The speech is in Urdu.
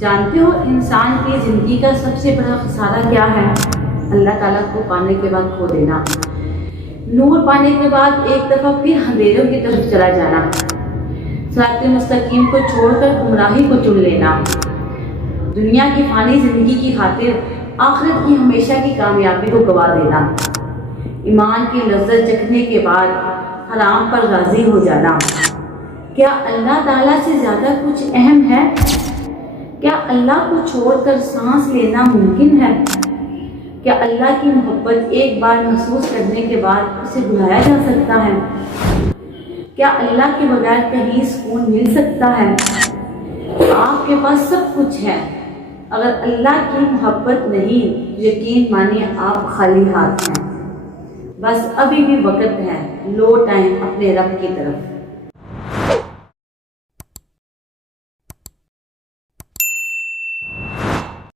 جانتے ہو انسان کی زندگی کا سب سے بڑا خسارہ کیا ہے؟ اللہ تعالیٰ کو پانے کے بعد کھو دینا، نور پانے کے بعد ایک دفعہ پھر اندھیروں کی طرف چلا جانا، صراط مستقیم کو چھوڑ کر گمراہی کو چن لینا، دنیا کی فانی زندگی کی خاطر آخرت کی ہمیشہ کی کامیابی کو گوا دینا، ایمان کی لذت چکھنے کے بعد حرام پر راضی ہو جانا۔ کیا اللہ تعالیٰ سے زیادہ کچھ اہم ہے؟ کیا اللہ کو چھوڑ کر سانس لینا ممکن ہے؟ کیا اللہ کی محبت ایک بار محسوس کرنے کے بعد اسے بھلایا جا سکتا ہے؟ کیا اللہ کے بغیر کہیں سکون مل سکتا ہے؟ آپ کے پاس سب کچھ ہے، اگر اللہ کی محبت نہیں، یقین مانیے آپ خالی ہاتھ ہیں۔ بس ابھی بھی وقت ہے، لوٹ آئیں اپنے رب کی طرف۔